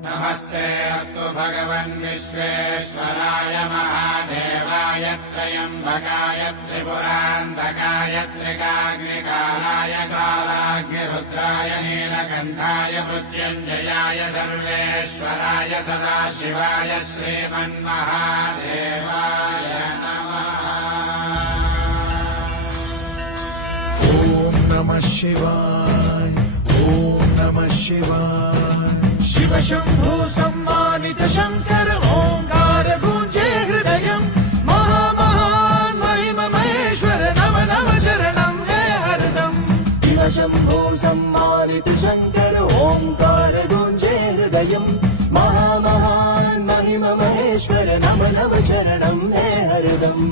नमस्ते अस्तु भगवन् विश्वेश्वराय महादेवाय त्र्यम्बकाय त्रिपुरान्तकाय त्रिकाग्निकालाय कालाग्निरुद्राय नीलकण्ठाय मृत्युञ्जयाय सर्वेश्वराय सदाशिवाय श्रीमन्महादेवाय नमः। ॐ नमः शिवाय। ॐ नमः शिवाय। शिव शंभु सम्मानित शंकर ओंकार गूंजे हृदयम् महामहान महिम महेश्वर नम नम शरणं है हरदम। शिव शंभु सम्मानित शंकर ओंकार गूंजे हृदयम् महामहान महिम महेश्वर नम नम शरणं है हरदम्।